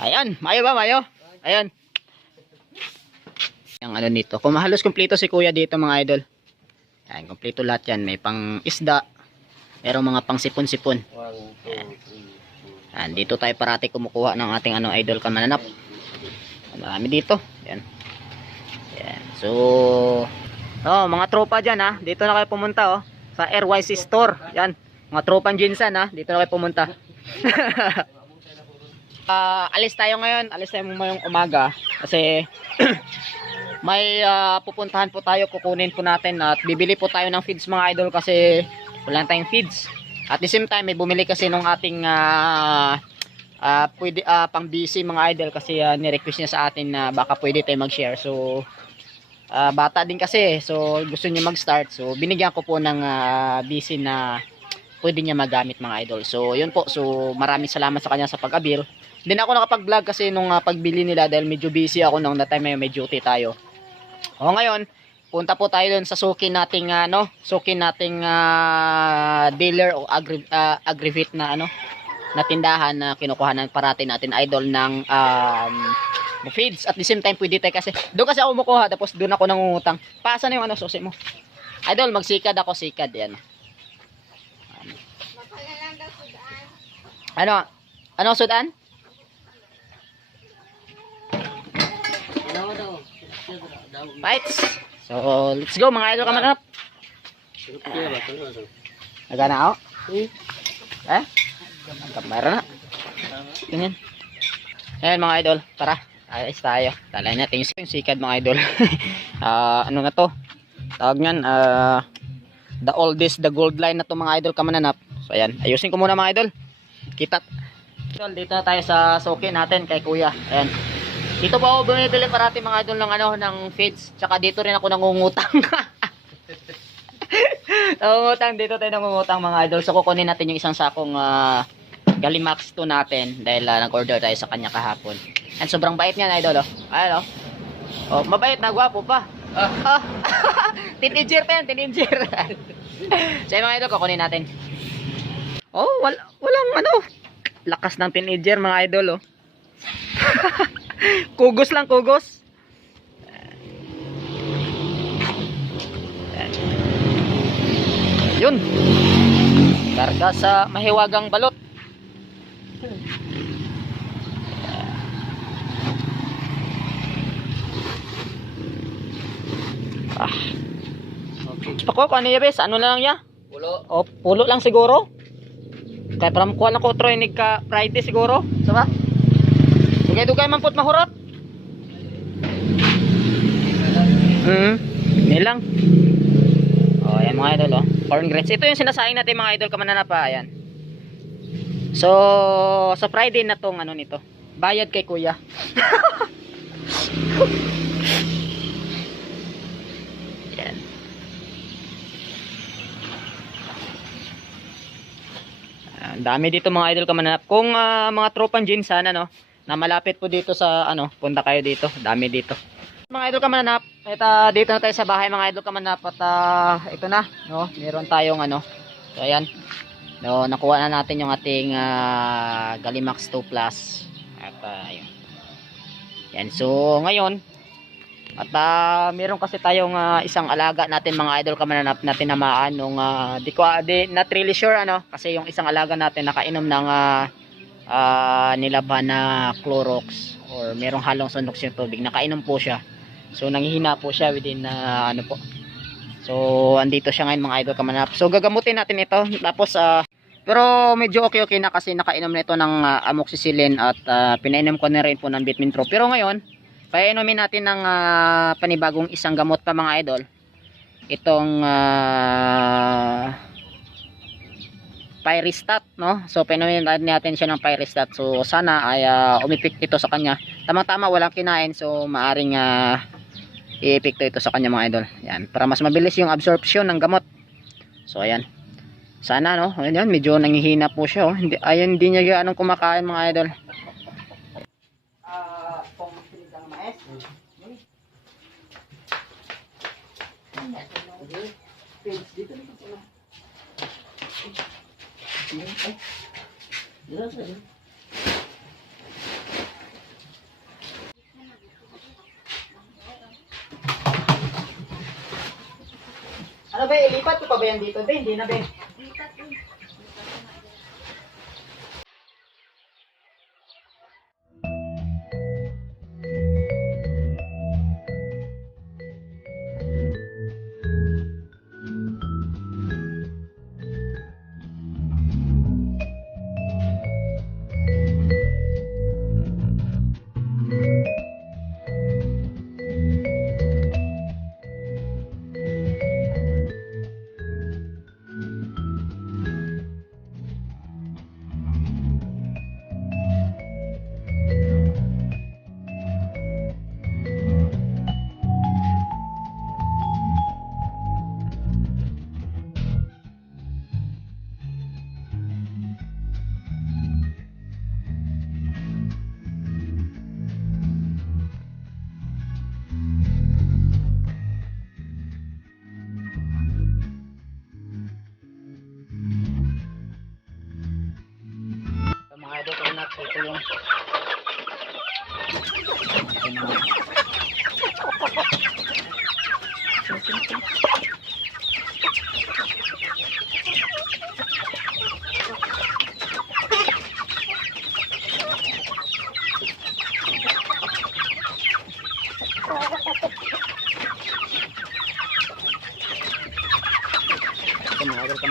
Ayan, mayo ba, mayo? Ayan. Yung ano nito. Kung halos kumpleto si kuya dito mga idol. Ayan, kumpleto lahat yan. May pang isda. Merong mga pang sipon-sipon. Ayan, dito tayo parati kumukuha ng ating ano idol kamananap. Marami dito. Ayan. Ayan. So, oh, mga tropa dyan ha. Dito na kayo pumunta oh. Sa RYC Store. Ayan. Mga tropang Jinsan ha. Dito na kayo pumunta. Alis tayo ngayon. Alis tayo ngayong umaga. Kasi may pupuntahan po tayo. Kukunin po natin. At bibili po tayo ng feeds mga idol. Kasi wala tayong feeds. At the same time may bumili kasi nung ating pwede, pang busy mga idol. Kasi nirequest niya sa atin na baka pwede tayo mag-share. So bata din kasi. So gusto niya mag-start. So binigyan ko po ng busy na pwede niya magamit mga idol. So yun po. So maraming salamat sa kanya sa pag-avail. Hindi na ako nakapag-vlog kasi nung pagbili nila dahil medyo busy ako nung that time may duty tayo. O ngayon, punta po tayo doon sa suki nating dealer o aggregate na na tindahan na kinukuhanan parati natin idol ng feeds. At the same time pwede tayo kasi doon kasi ako kumukuha tapos doon ako nangungutang. Paasa na yung susi mo? Idol, magsikad ako, sikad yan. Ano sudan? Fights. So, let's go mga idol kamanap. Nagana ako? Kamera na. Tingin. Ayan mga idol, tara. Ayos tayo. Talay natin yung sikad mga idol. Ano na to? Tawag nyan, the oldest, the gold line na to mga idol kamananap. So ayan, ayusin ko muna mga idol. Kita. Dito na tayo sa suki natin kay kuya. Ayan. Dito po ako bumibili parati mga idol ng ng feeds. Tsaka dito rin ako nangungutang. Nangungutang dito tayo nangungutang mga idol. So kukunin natin yung isang sakong Galimax 2 natin dahil nag-order tayo sa kanya kahapon. And sobrang bait niya idol oh. Ayun oh. Oh, mabait na, gwapo pa. Teenager pa yan, teenager. So mga idol, kukunin natin. Oh, walang lakas ng teenager mga idol oh. Kugos lang, kugos. Yun. Karga sa mahiwagang balot. Pako, ano yabes? Ano lang ya? Pulo. O, pulo lang siguro. Kaya parang kuha lang ko troinig ka Friday siguro. Saba? Dugay-dugay man put mahurot. Nilang. Oh, ayan mga idol oh. Corn grits. Ito yung sinasaing natin mga idol kamananapa. Ayan. So, sa Friday na tong nito. Bayad kay kuya. Ayan. Dami dito mga idol kamananap. Kung mga tropang Jinsan na malapit po dito sa punta kayo dito. Dami dito. Mga idol kamananap, dito na tayo sa bahay mga idol kamananap at ito na, meron tayong So ayan. Nakuha na natin yung ating Galimax 2 Plus. At ayun. Yan. So ngayon at meron kasi tayong isang alaga natin mga idol kamananap na tinamaan nung not really sure kasi yung isang alaga natin nakainom ng nilaban na Clorox or merong halong sunok sa tubig, nakainom po siya. So nanghihina po siya within po. So andito siya ngayon mga idol kamanap. So gagamutin natin ito tapos pero medyo okay na kasi nakainom na ito ng amoxicillin at pinainom ko na rin po ng vitamin Pro. Pero ngayon painumin natin ng panibagong isang gamot pa mga idol. Itong Pyristat, so painumin natin siya ng Pyristat. So sana ay umipik ito sa kanya. Tamang-tama walang kinain, so maaring i-epekto ito sa kanya mga idol. Yan, para mas mabilis yung absorption ng gamot. So ayan. Sana ayan, medyo nanghihina po siya hindi niya anong kumakain mga idol. Kung sinigang mais. Dito Ano ba, ilipat ko pa ba yan dito? Be, hindi na be. Mga idol ko na ito yung mga idol ka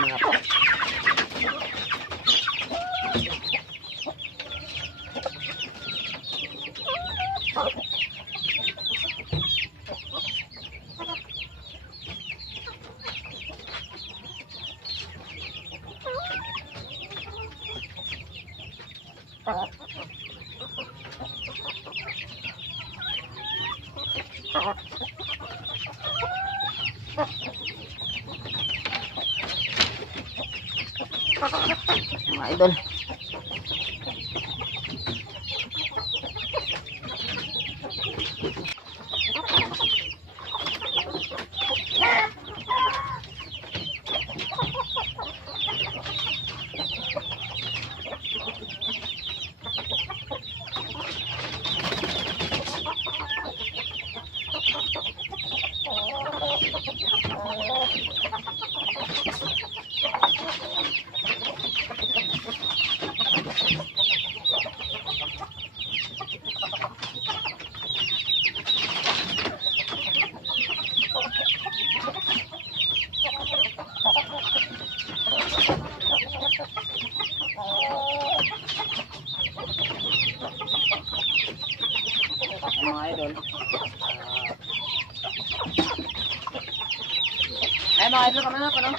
mga idol. Mga idol. Ay mga idol kami na pa no.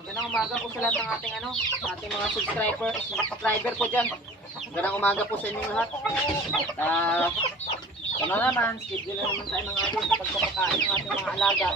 Magandang umaga po sa lahat ng ating ating mga subscriber po diyan. Magandang umaga po sa inyo lahat. Ano naman, schedule na naman tayo mga idol sa pagpapakain ng ating mga alaga.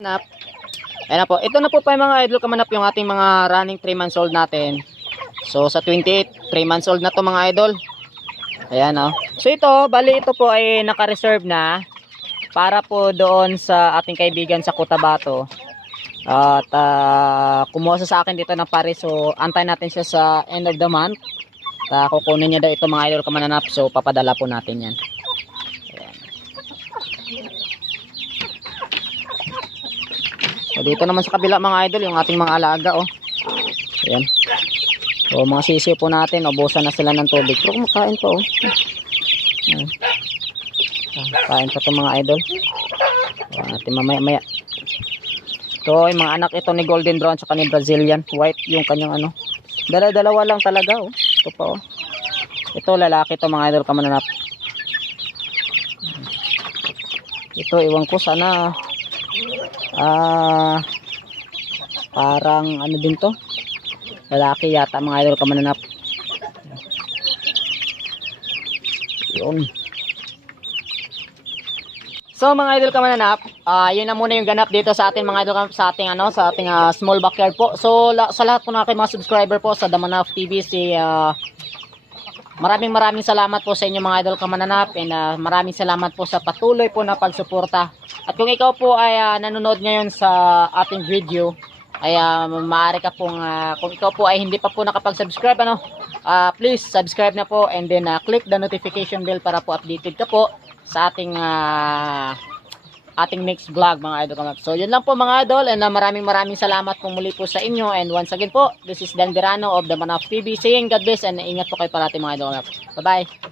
Nap. Ayan na po. Ito na po pa mga idol kamanap yung ating mga running 3 months old natin. So sa 28, 3 months old na to mga idol. Ayan o. So ito, bali ito po ay naka-reserve na para po doon sa ating kaibigan sa Cotabato. At kumuha sa akin dito ng pare. So antay natin siya sa end of the month. Kukunin niya daw ito mga idol kamanap. So papadala po natin yan. So, dito naman sa kabila mga idol yung ating mga alaga oh. Ayan. So mga sisiyo po natin, ubusan na sila ng tubig. Pero kumakain pa oh. Ayan. Kain pa ito mga idol. Ayan, natin mamaya. So yung mga anak ito ni Golden Brown sa ni Brazilian White yung kanyang ano. Dalawa lang talaga oh. Ito pa oh. Ito lalaki to mga idol kamananap. Ito iwan ko sana parang ano din to, lalaki yata mga idol kamananap. Yun. So mga idol kamananap, yun na muna yung ganap dito sa ating mga idol sa ating sa ating small backyard po. So sa lahat po ng aking mga subscriber po sa Damanaf TV, maraming salamat po sa inyo mga idol kamananap, and maraming salamat po sa patuloy po na pagsuporta. At kung ikaw po ay nanonood ngayon sa ating video, ay maaari ka pong kung ikaw po ay hindi pa po nakapag-subscribe please subscribe na po, and then click the notification bell para po updated ka po sa ating next vlog mga idol kamananap. So yun lang po mga idol, and maraming salamat po muli po sa inyo, and once again po, this is Dan Verano of Damanaf TV saying God bless, and ingat po kayo parati mga idol kamananap. Bye bye.